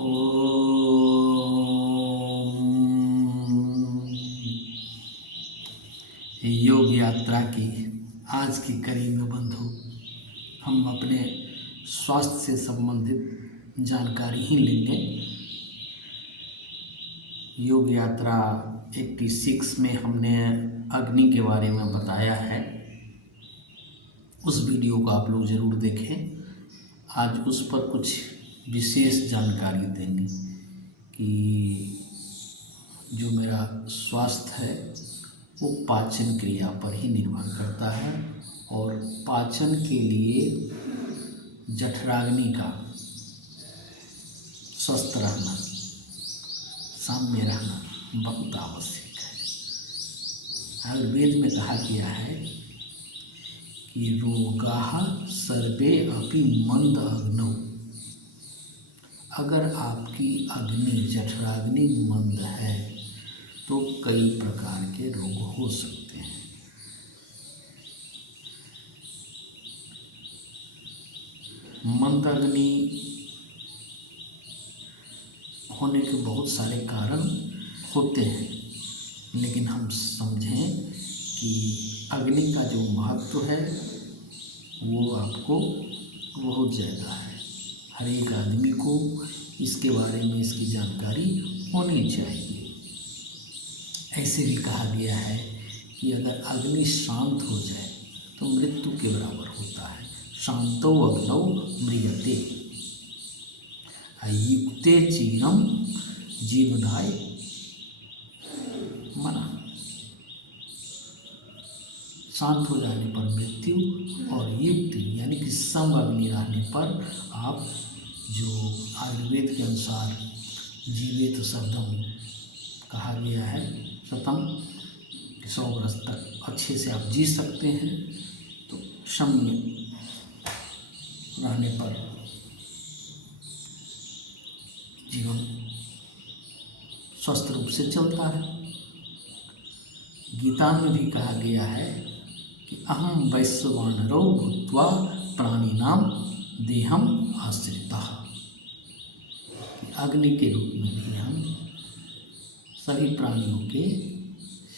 ओम। योग यात्रा की आज की कड़ी में बंधु हम अपने स्वास्थ्य से संबंधित जानकारी ही लेंगे। योग यात्रा 86 में हमने अग्नि के बारे में बताया है, उस वीडियो को आप लोग ज़रूर देखें। आज उस पर कुछ विशेष जानकारी देंगे कि जो मेरा स्वास्थ्य है वो पाचन क्रिया पर ही निर्भर करता है और पाचन के लिए जठराग्नि का स्वस्थ रहना, साम्य रहना बहुत आवश्यक है। आयुर्वेद में कहा गया है कि रोगाः सर्वे अपि मंद अग्नौ। अगर आपकी अग्नि जठराग्नि मंद है तो कई प्रकार के रोग हो सकते हैं। मंद अग्नि होने के बहुत सारे कारण होते हैं, लेकिन हम समझें कि अग्नि का जो महत्व है वो आपको बहुत ज़्यादा है। हर एक आदमी को इसके बारे में इसकी जानकारी होनी चाहिए। ऐसे भी कहा गया है कि अगर अग्नि शांत हो जाए तो मृत्यु के बराबर होता है। शांतो अग्नौ म्रियते युक्ते चीरम जीवनाय मना। शांत हो जाने पर मृत्यु और युक्त यानी कि सम अग्नि रहने पर आप जो आयुर्वेद के अनुसार जीवित शब्दम कहा गया है, शतम 100 वर्ष तक अच्छे से आप जी सकते हैं। तो सम रहने पर जीवन स्वस्थ रूप से चलता है। गीता में भी कहा गया है कि अहम वैश्वानरो भूत्वा प्राणिनाम देहम आश्रितः। अग्नि के रूप में भी हम सभी प्राणियों के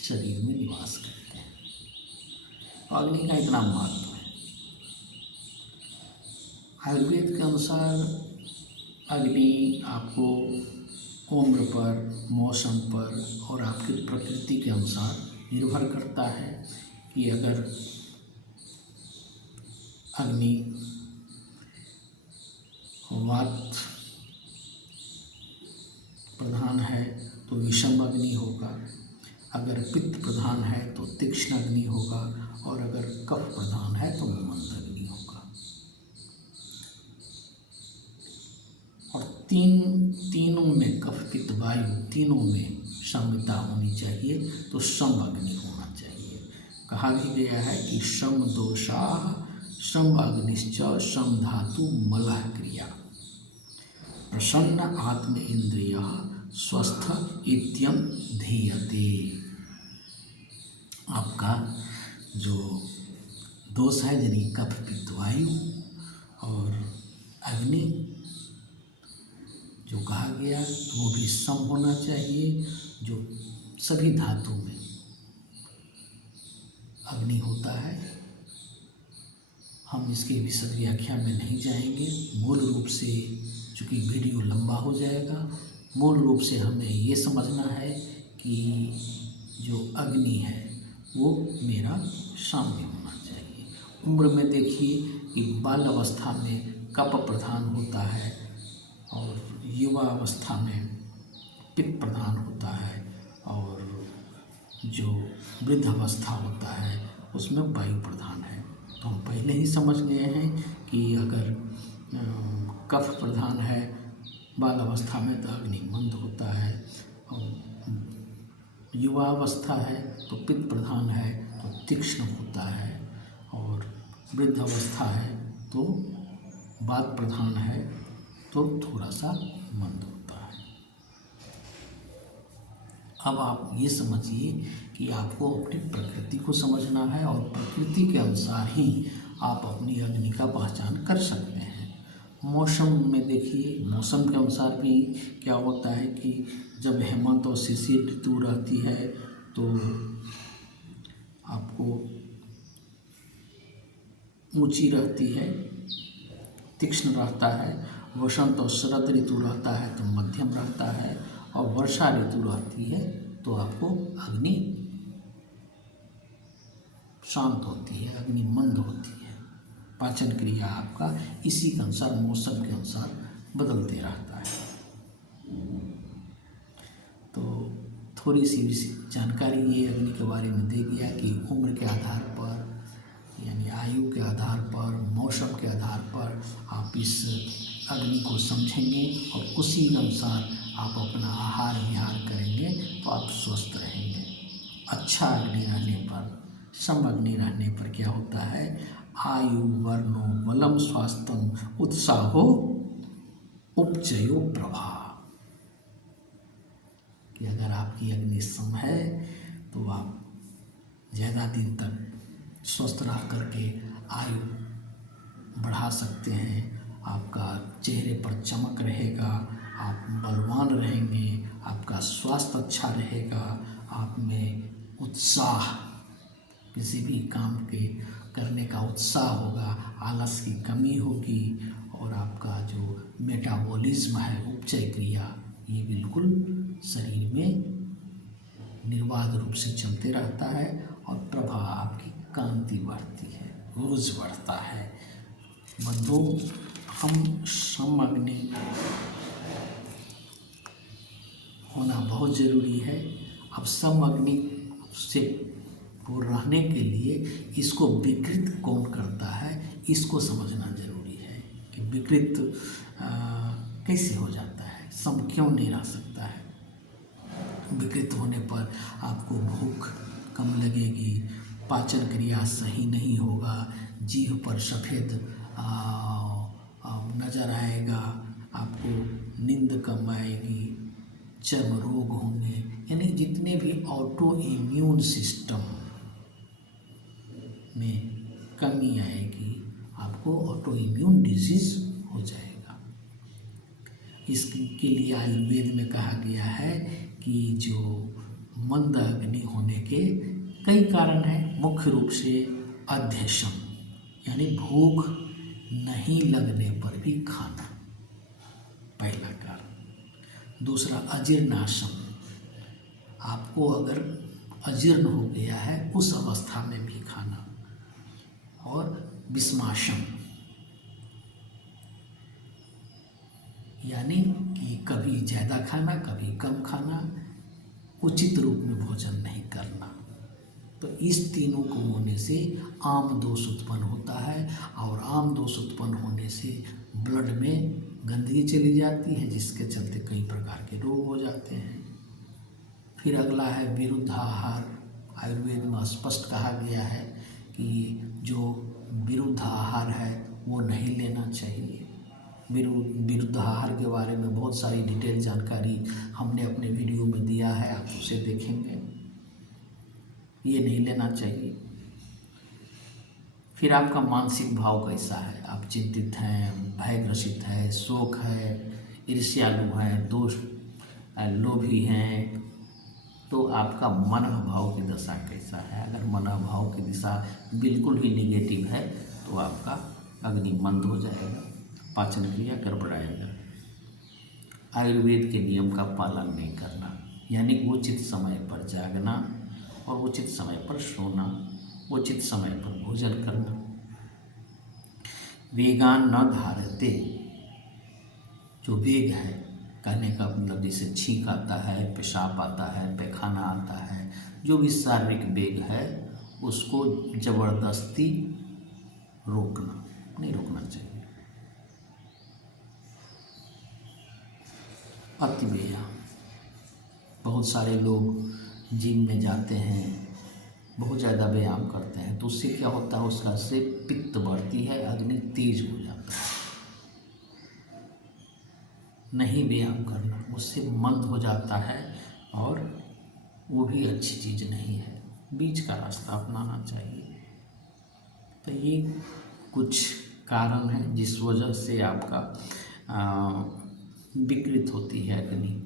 शरीर में निवास करते हैं। अग्नि का इतना महत्व है। आयुर्वेद के अनुसार अग्नि आपको उम्र पर, मौसम पर और आपकी प्रकृति के अनुसार निर्भर करता है कि अगर अग्नि वात प्रधान है तो विषम अग्नि होगा, अगर पित्त प्रधान है तो तीक्ष्ण अग्नि होगा और अगर कफ प्रधान है तो मंद अग्नि होगा। और तीनों में कफ पित्त वायु तीनों में समता होनी चाहिए, तो सम अग्नि होना चाहिए। कहा भी गया है कि सम दोषाः सम अग्निश्च सम धातु मलः क्रिया प्रसन्न आत्म इंद्रिय स्वस्थ इत्यम धीयते। आपका जो दोष है यानी कफ पित्त वायु और अग्नि जो कहा गया वो भी सम होना चाहिए। जो सभी धातु में अग्नि होता है, हम इसके विशद व्याख्या में नहीं जाएंगे। मूल रूप से चूँकि वीडियो लंबा हो जाएगा, मूल रूप से हमें ये समझना है कि जो अग्नि है वो मेरा साम्य होना चाहिए। उम्र में देखिए कि बाल अवस्था में कफ प्रधान होता है और युवा अवस्था में पित्त प्रधान होता है और जो वृद्ध अवस्था होता है उसमें वायु प्रधान है। तो हम पहले ही समझ गए हैं कि अगर कफ प्रधान है बाल अवस्था में तो अग्नि मंद होता है, और युवा अवस्था है तो पित्त प्रधान है तो तीक्ष्ण होता है, और वृद्ध अवस्था है तो वात प्रधान है तो थोड़ा सा मंद होता है। अब आप ये समझिए कि आपको अपनी प्रकृति को समझना है और प्रकृति के अनुसार ही आप अपनी अग्नि का पहचान कर सकते हैं। मौसम में देखिए, मौसम के अनुसार भी क्या होता है कि जब हेमंत और शिशिर ऋतु रहती है तो आपको ऊंची रहती है, तीक्ष्ण रहता है। वसंत और शरद ऋतु रहता है तो मध्यम रहता है, और वर्षा ऋतु रहती है तो आपको अग्नि शांत होती है, अग्नि मंद होती है। पाचन क्रिया आपका इसी के अनुसार, मौसम के अनुसार बदलते रहता है। तो थोड़ी सी जानकारी ये अग्नि के बारे में दे दिया कि उम्र के आधार पर, यानी आयु के आधार पर, मौसम के आधार पर आप इस अग्नि को समझेंगे और उसी अनुसार आप अपना आहार विहार करेंगे तो आप स्वस्थ रहेंगे। अच्छा अग्नि रहने पर, सम अग्नि रहने पर क्या होता है, आयु वर्णो बलम स्वास्थ्यम उत्साहो उपचयो प्रभा, कि अगर आपकी अग्नि सम है तो आप ज़्यादा दिन तक स्वस्थ रह करके आयु बढ़ा सकते हैं, आपका चेहरे पर चमक रहेगा, आप बलवान रहेंगे, आपका स्वास्थ्य अच्छा रहेगा, आप में उत्साह, किसी भी काम के करने का उत्साह होगा, आलस की कमी होगी, और आपका जो मेटाबॉलिज्म है, उपचय क्रिया, ये बिल्कुल शरीर में निर्बाध रूप से चलते रहता है, और प्रभा आपकी कांति बढ़ती है, रोज बढ़ता है। बंधु, हम सम अग्नि होना बहुत ज़रूरी है। अब सम अग्नि से वो रहने के लिए इसको विकृत कौन करता है, इसको समझना जरूरी है कि विकृत कैसे हो जाता है, सम क्यों नहीं रह सकता है। विकृत होने पर आपको भूख कम लगेगी, पाचन क्रिया सही नहीं होगा, जीभ पर सफ़ेद नज़र आएगा, आपको नींद कम आएगी, चर्म रोग होंगे, यानी जितने भी ऑटो इम्यून सिस्टम में कमी आएगी, आपको ऑटो इम्यून डिजीज हो जाएगा। इसके लिए आयुर्वेद में कहा गया है कि जो मंद अग्नि होने के कई कारण हैं, मुख्य रूप से अध्यशन, यानी भूख नहीं लगने पर भी खाना, पहला कारण। दूसरा अजीर्णाशम, आपको अगर अजीर्ण हो गया है उस अवस्था में भी खाना। और विस्माशम, यानी कि कभी ज़्यादा खाना, कभी कम खाना, उचित रूप में भोजन नहीं करना। तो इस तीनों को होने से आम दोष उत्पन्न होता है, और आम दोष उत्पन्न होने से ब्लड में गंदगी चली जाती है, जिसके चलते कई प्रकार के रोग हो जाते हैं। फिर अगला है विरुद्ध आहार। आयुर्वेद में स्पष्ट कहा गया है कि जो विरुद्ध आहार है वो नहीं लेना चाहिए। विरुद्ध आहार के बारे में बहुत सारी डिटेल जानकारी हमने अपने वीडियो में दिया है, आप उसे देखेंगे। ये नहीं लेना चाहिए। फिर आपका मानसिक भाव कैसा है, आप चिंतित हैं, भयग्रसित है, शोक है, ईर्ष्यालु हैं, दोष लोभी हैं, तो आपका मन भाव की दशा कैसा है। अगर मन भाव की दिशा बिल्कुल ही निगेटिव है तो आपका अग्नि मंद हो जाएगा, पाचन क्रिया गड़बड़ाएगा। आयुर्वेद के नियम का पालन नहीं करना, यानी उचित समय पर जागना और उचित समय पर सोना, उचित समय पर भोजन करना। वेगान न धारते, जो वेग है, कहने का मतलब जैसे छींक आता है, पेशाब आता है, पैखाना आता है, जो भी शारीरिक वेग है उसको जबरदस्ती रोकना, नहीं रोकना चाहिए। अति व्यायाम, बहुत सारे लोग जिम में जाते हैं, बहुत ज़्यादा व्यायाम करते हैं, तो उससे क्या होता है, उसका से पित्त बढ़ती है, अग्नि तेज हो जाता है। नहीं व्यायाम करना, उससे मंद हो जाता है, और वो भी अच्छी चीज़ नहीं है। बीच का रास्ता अपनाना चाहिए। तो ये कुछ कारण है जिस वजह से आपका विकृत होती है अग्नि।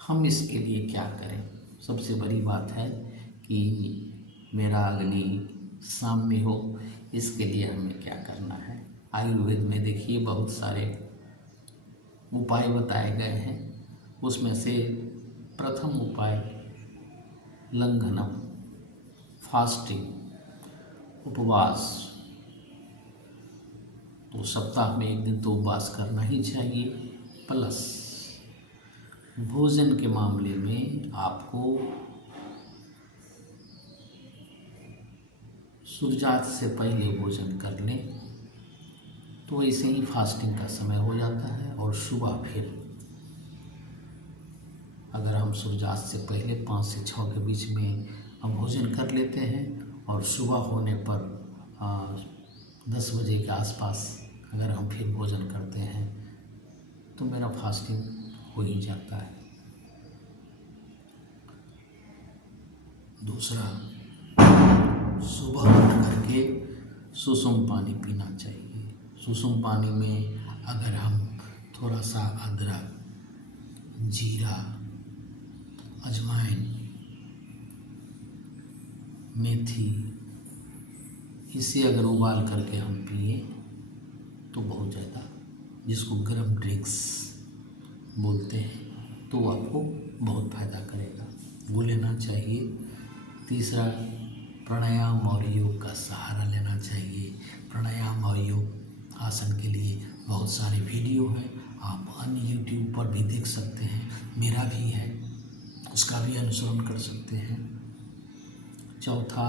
हम इसके लिए क्या करें? सबसे बड़ी बात है कि मेरा अग्नि साम्य हो, इसके लिए हमें क्या करना है। आयुर्वेद में देखिए बहुत सारे उपाय बताए गए हैं। उसमें से प्रथम उपाय लंघनम, फास्टिंग, उपवास। तो सप्ताह में एक दिन तो उपवास करना ही चाहिए। प्लस भोजन के मामले में आपको सूर्यास्त से पहले भोजन कर लें तो ऐसे ही फास्टिंग का समय हो जाता है। और सुबह फिर अगर हम सूर्यास्त से पहले 5 से 6 के बीच में हम भोजन कर लेते हैं और सुबह होने पर 10 बजे के आसपास अगर हम फिर भोजन करते हैं तो मेरा फास्टिंग हो ही जाता है। दूसरा, सुबह उठ करके सुसुम पानी पीना चाहिए। सुसुम पानी में अगर हम थोड़ा सा अदरक, जीरा, अजवाइन, मेथी, इसे अगर उबाल करके हम पिए तो बहुत ज़्यादा, जिसको गर्म ड्रिंक्स बोलते हैं, तो आपको बहुत फ़ायदा करेगा, वो लेना चाहिए। तीसरा, प्राणायाम और योग का सहारा लेना चाहिए। प्राणायाम और योग आसन के लिए बहुत सारे वीडियो हैं, आप अन्य यूट्यूब पर भी देख सकते हैं, मेरा भी है, उसका भी अनुसरण कर सकते हैं। चौथा,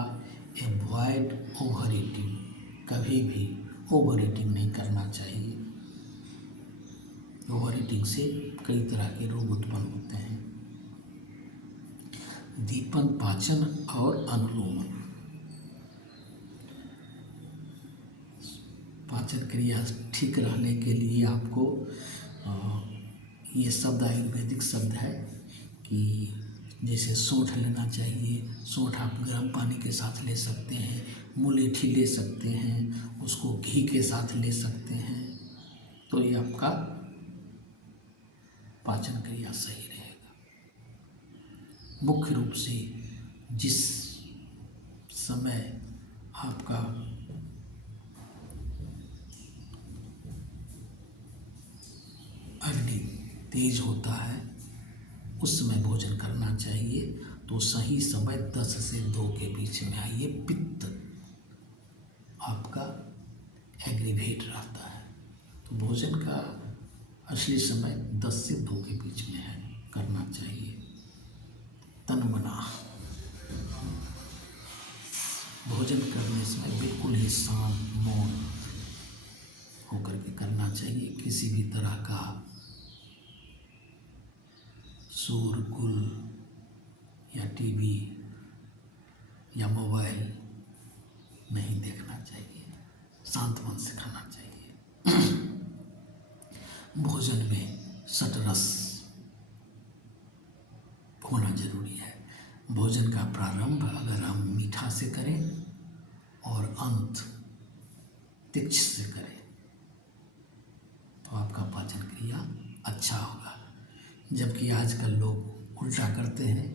एवॉइड ओवर ईटिंग। कभी भी ओवर ईटिंग नहीं करना चाहिए। ओवर ईटिंग से कई तरह के रोग उत्पन्न होते हैं। दीपन, पाचन और अनुलोमन। पाचन क्रिया ठीक रहने के लिए आपको ये शब्द आयुर्वेदिक शब्द है कि जैसे सौंठ लेना चाहिए। सौंठ आप गर्म पानी के साथ ले सकते हैं, मुलेठी ले सकते हैं, उसको घी के साथ ले सकते हैं, तो ये आपका पाचन क्रिया सही रहेगा। मुख्य रूप से जिस समय आपका अग्नि तेज होता है उस समय भोजन करना चाहिए। तो सही समय 10 से 2 के बीच में है। ये पित्त आपका एग्रीवेट रहता है, तो भोजन का असली समय 10 से 2 के बीच में है, करना चाहिए। तन बना, भोजन करने समय बिल्कुल ही शांत मौन होकर के करना चाहिए। किसी भी तरह का शोरगुल या टीवी या मोबाइल नहीं देखना चाहिए, शांत मन से खाना चाहिए। भोजन में सटरस होना जरूरी है। भोजन का प्रारंभ अगर हम मीठा से करें और अंत तीक्ष्ण से करें तो आपका पाचन क्रिया अच्छा होगा। जबकि आजकल लोग उल्टा करते हैं,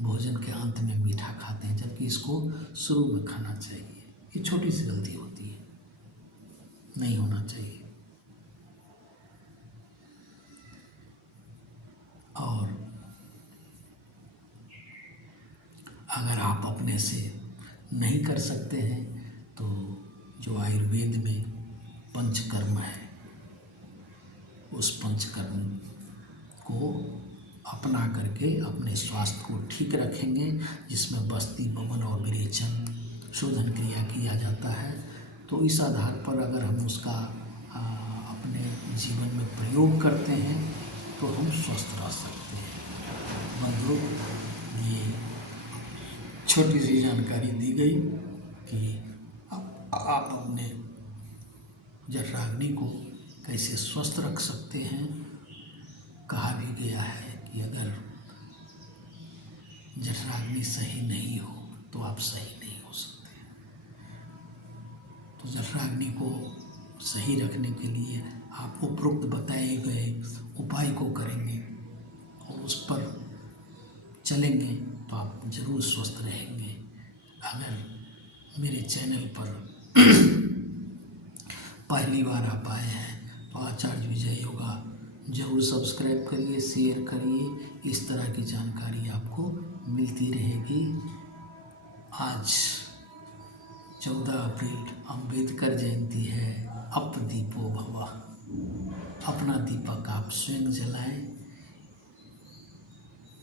भोजन के अंत में मीठा खाते हैं, जबकि इसको शुरू में खाना चाहिए। ये छोटी सी गलती होती है, नहीं होना चाहिए। और अगर आप अपने से नहीं कर सकते हैं तो जो आयुर्वेद में पंचकर्म है, उस पंचकर्म को अपना करके अपने स्वास्थ्य को ठीक रखेंगे, जिसमें बस्ती, बमन और विरेचन शोधन क्रिया किया जाता है। तो इस आधार पर अगर हम उसका अपने जीवन में प्रयोग करते हैं तो हम स्वस्थ रह सकते हैं। बंधुओं, ये छोटी सी जानकारी दी गई कि आप अपने जठराग्नि को कैसे स्वस्थ रख सकते हैं। कहा भी गया है कि अगर जठराग्नि सही नहीं हो तो आप सही नहीं हो सकते। तो जठराग्नि को सही रखने के लिए आप उपरोक्त बताए गए उपाय को करेंगे और उस पर चलेंगे तो आप जरूर स्वस्थ रहेंगे। अगर मेरे चैनल पर पहली बार आप आए हैं तो आचार्य विजय योगा जरूर सब्सक्राइब करिए, शेयर करिए। इस तरह की जानकारी आपको मिलती रहेगी। आज 14 अप्रैल अंबेडकर जयंती है। अप दीपो भवः, अपना दीपक आप स्वयं जलाएं।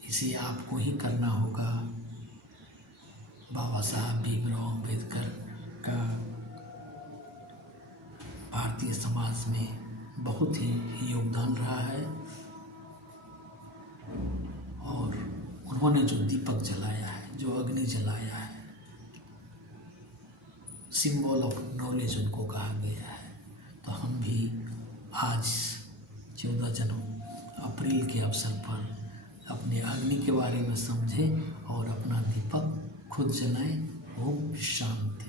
इसे आपको ही करना होगा। बाबा साहब भीमराव अंबेडकर का भारतीय समाज में बहुत ही योगदान रहा है और उन्होंने जो दीपक जलाया है, जो अग्नि जलाया है, सिंबल ऑफ नॉलेज उनको कहा गया है। तो हम भी आज 14 अप्रैल के अवसर पर अपने अग्नि के बारे में समझें और अपना दीपक खुद जलाएं। ओम शांति।